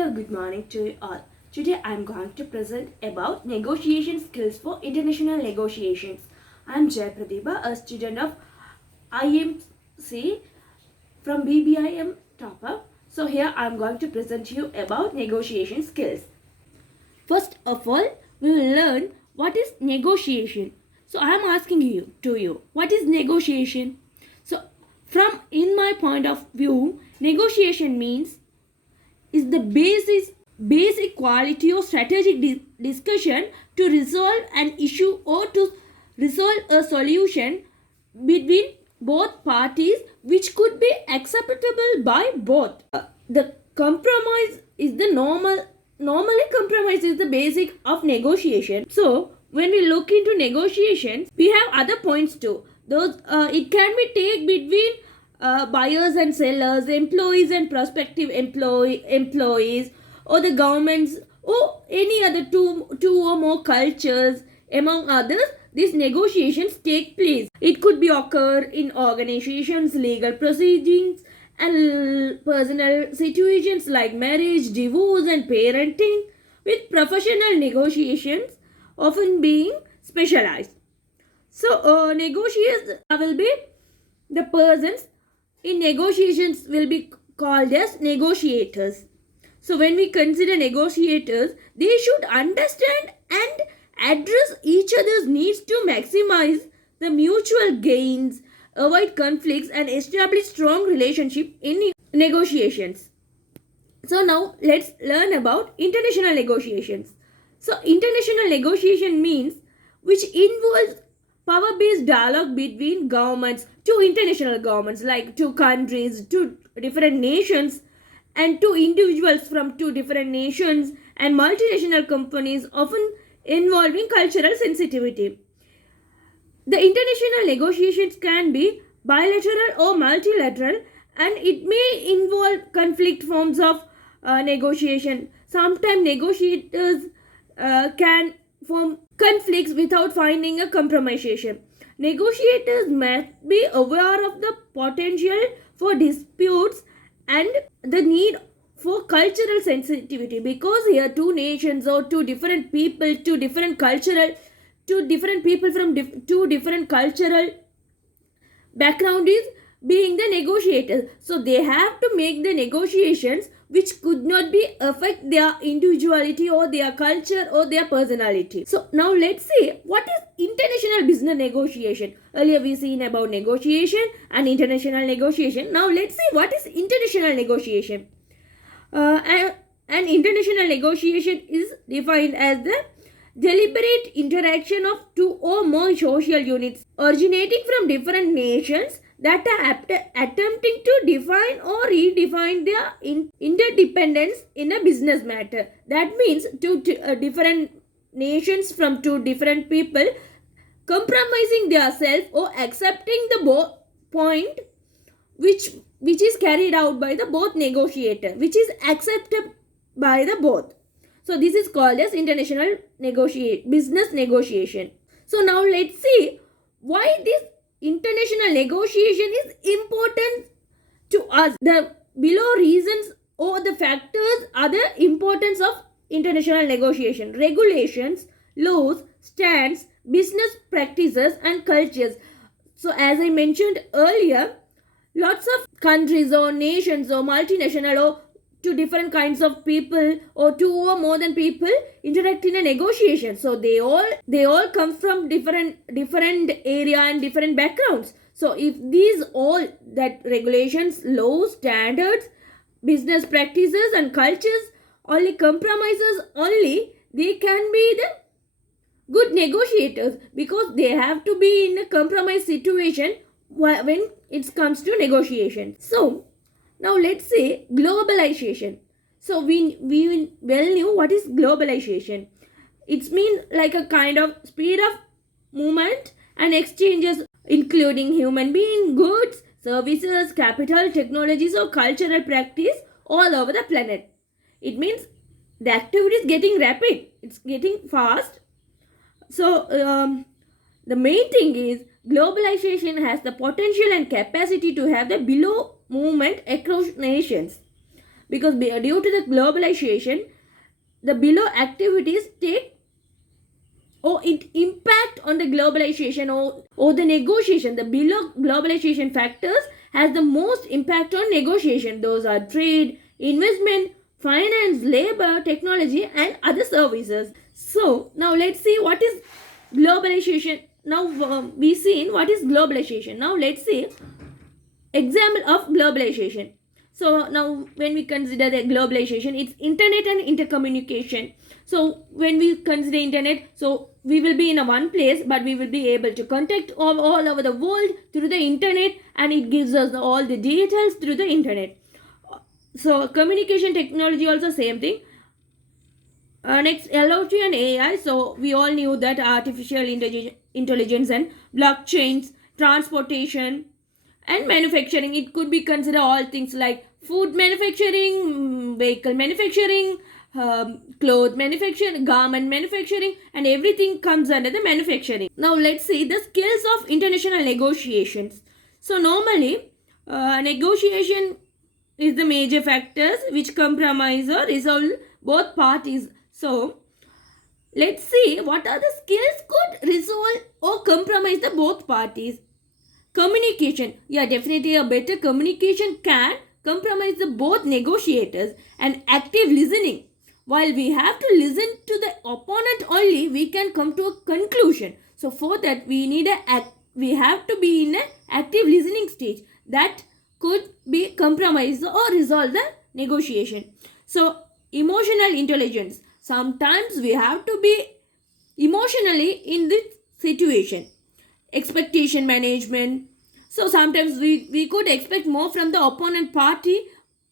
Hello, good morning to you all. Today I am going to present about negotiation skills for international negotiations. I am Jay Pratibha, a student of IMC from BBIM topper. So here I am going to present you about negotiation skills. First of all, we will learn what is negotiation. So I am asking you, what is negotiation? So from in my point of view, negotiation means is the basic quality of strategic discussion to resolve an issue or to resolve a solution between both parties which could be acceptable by both. The compromise is the normally compromise is the basic of negotiation. So when we look into negotiations, we have other points too. Those it can be take between buyers and sellers, employees and prospective employees, or the governments, or any other two or more cultures. Among others, these negotiations take place. It could be occur in organizations, legal proceedings, and personal situations like marriage, divorce, and parenting, with professional negotiations often being specialized. So, negotiators will be the persons in negotiations will be called as negotiators. So when we consider negotiators, they should understand and address each other's needs to maximize the mutual gains, avoid conflicts, and establish strong relationship in negotiations. So now let's learn about international negotiations. So international negotiation means which involves power-based dialogue between governments, two international governments like two countries, two different nations, and two individuals from two different nations, and multinational companies, often involving cultural sensitivity. The international negotiations can be bilateral or multilateral, and it may involve conflict forms of negotiation. Sometimes negotiators can form conflicts without finding a compromisation. Negotiators must be aware of the potential for disputes and the need for cultural sensitivity, because here two nations or two different people, two different people from two different cultural background is being the negotiators. So they have to make the negotiations which could not be affect their individuality or their culture or their personality. So now let's see what is international business negotiation. Earlier we seen about negotiation and international negotiation. Now let's see what is international negotiation. An international negotiation is defined as the deliberate interaction of two or more social units originating from different nations that are attempting to define or redefine their interdependence in a business matter. That means two different nations from two different people compromising themselves or accepting the point which is carried out by the both negotiator, which is accepted by the both. So this is called as international business negotiation. So now let's see why this international negotiation is important to us. The below reasons or the factors are the importance of international negotiation: regulations, laws, stands, business practices, and cultures. So as I mentioned earlier, lots of countries or nations or multinational or two different kinds of people or two or more than people interact in a negotiation. So they all come from different area and different backgrounds. So if these all that regulations, laws, standards, business practices, and cultures only compromises only, they can be the good negotiators, because they have to be in a compromise situation when it comes to negotiation. So now let's say globalization. So we well knew what is globalization. It's mean like a kind of speed of movement and exchanges including human beings, goods, services, capital, technologies, or cultural practice all over the planet. It means the activity is getting rapid. It's getting fast. So the main thing is globalization has the potential and capacity to have the below movement across nations. because due to the globalization, the below activities take or it impact on the globalization or the negotiation. The below globalization factors has the most impact on negotiation. Those are trade, investment, finance, labor, technology, and other services. So now let's see what is globalization. Now we seen what is globalization. Now let's see example of globalization. So now when we consider the globalization, it's internet and intercommunication. So when we consider internet, so we will be in a one place, but we will be able to contact all over the world through the internet, and it gives us all the details through the internet. So communication technology also same thing. Next, LOT and AI. So we all knew that artificial intelligence and blockchains, transportation, and manufacturing. It could be considered all things like food manufacturing, vehicle manufacturing, cloth manufacturing, garment manufacturing, and everything comes under the manufacturing. Now let's see the skills of international negotiations. So normally negotiation is the major factors which compromise or resolve both parties. So let's see what are the skills could resolve or compromise the both parties. Communication. Yeah, definitely a better communication can compromise the both negotiators, and active listening. While we have to listen to the opponent only, we can come to a conclusion. So for that we have to be in an active listening stage that could be compromised or resolve the negotiation. So emotional intelligence. Sometimes we have to be emotionally in this situation. Expectation management. So sometimes we could expect more from the opponent party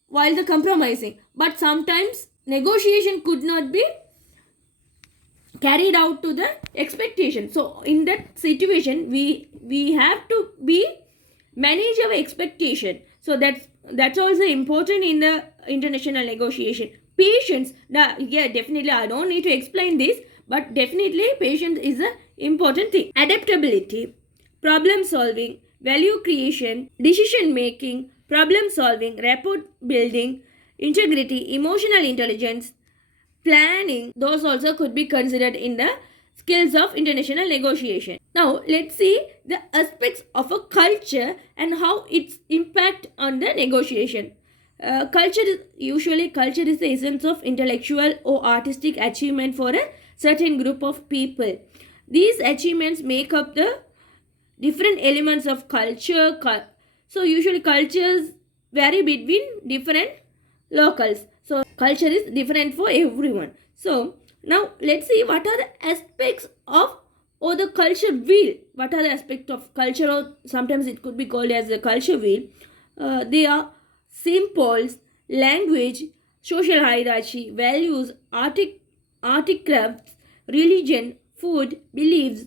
while the compromising, but sometimes negotiation could not be carried out to the expectation. So in that situation we have to be manage our expectation. So that's also important in the international negotiation. Patience. Yeah, definitely I don't need to explain this, but definitely patience is a important thing. Adaptability, problem solving, value creation, decision making, problem solving, rapport building, integrity, emotional intelligence, planning. Those also could be considered in the skills of international negotiation. Now let's see the aspects of a culture and how its impact on the negotiation. Culture is the essence of intellectual or artistic achievement for a certain group of people. These achievements make up the different elements of culture. So usually cultures vary between different locals. So culture is different for everyone. So now let's see what are the aspects of or the culture wheel. What are the aspects of culture, or sometimes it could be called as the culture wheel. They are symbols, language, social hierarchy, values, artic crafts, religion, food, beliefs,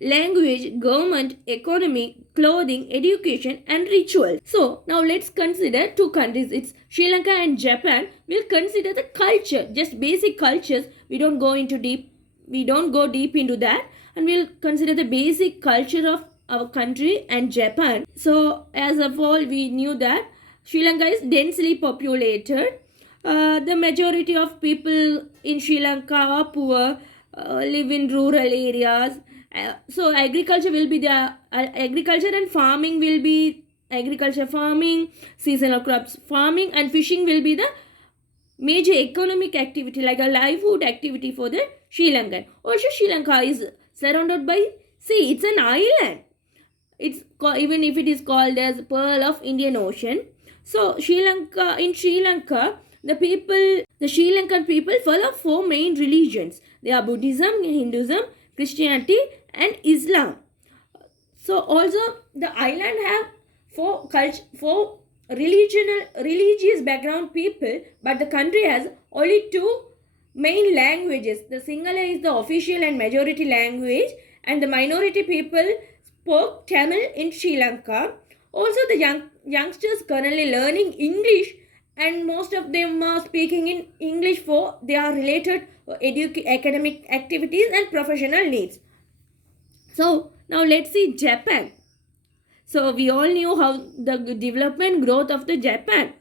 language, government, economy, clothing, education, and rituals. So now let's consider two countries. It's Sri Lanka and Japan. We'll consider the culture, just basic cultures. We don't go deep into that, and we'll consider the basic culture of our country and Japan. So as of all, we knew that Sri Lanka is densely populated. The majority of people in Sri Lanka are poor, live in rural areas. So agriculture will be the agriculture and farming will be agriculture, farming, seasonal crops farming, and fishing will be the major economic activity, like a livelihood activity for the Sri Lankan. Also Sri Lanka is surrounded by sea. It's an island. Even if it is called as Pearl of Indian Ocean. So in Sri Lanka, the Sri Lankan people follow four main religions. They are Buddhism, Hinduism, Christianity, and Islam. So also the island have four religious background people, but the country has only two main languages. The Sinhala is the official and majority language, and the minority people spoke Tamil in Sri Lanka. Also the youngsters currently learning English, and most of them are speaking in English for their related academic activities and professional needs. So now let's see Japan. So we all knew how the development growth of the Japan.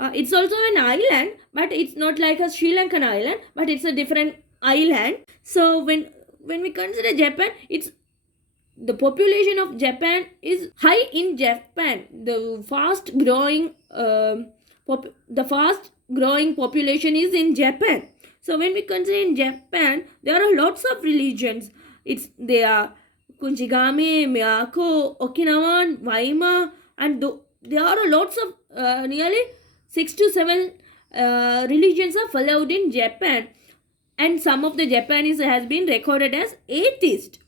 It's also an island, but it's not like a Sri Lankan island, but it's a different island. So when we consider Japan, it's the population of Japan is high in Japan. The fast growing population is in Japan. So when we consider in Japan, there are lots of religions. They are Kunjigame, Miyako, Okinawan, Waima, and there are lots of nearly 6 to 7 religions are followed in Japan, and some of the Japanese has been recorded as atheist.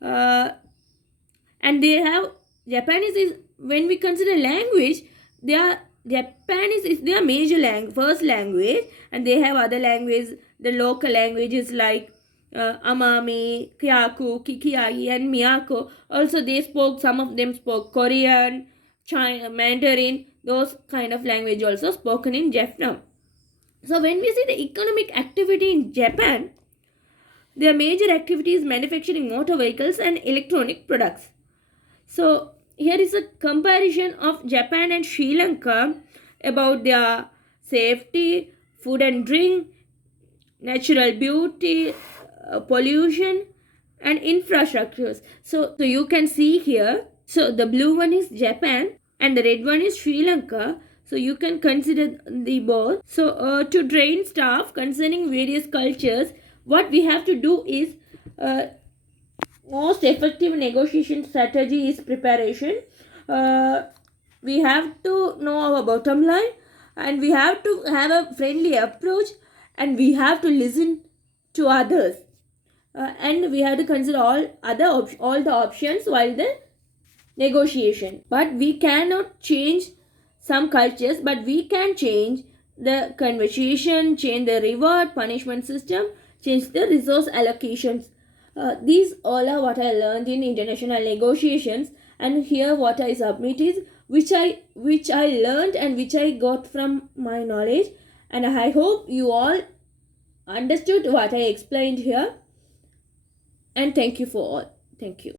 And they have Japanese is, when we consider language, Japanese is their major first language, and they have other languages, the local languages like Amami, Kyaku, Kikiai, and Miyako. Also, some of them spoke Korean, China, Mandarin, those kind of language also spoken in Japan. So when we see the economic activity in Japan, their major activity is manufacturing motor vehicles and electronic products. So here is a comparison of Japan and Sri Lanka about their safety, food and drink, natural beauty, pollution, and infrastructures. So you can see here, so the blue one is Japan and the red one is Sri Lanka. So you can consider the both. So to train staff concerning various cultures, what we have to do is most effective negotiation strategy is preparation. We have to know our bottom line, and we have to have a friendly approach, and we have to listen to others, and we have to consider all the options while the negotiation. But we cannot change some cultures, but we can change the conversation, change the reward punishment system, change the resource allocations. These all are what I learned in international negotiations, and here what I submit is which I learned and which I got from my knowledge, and I hope you all understood what I explained here, and thank you for all. Thank you.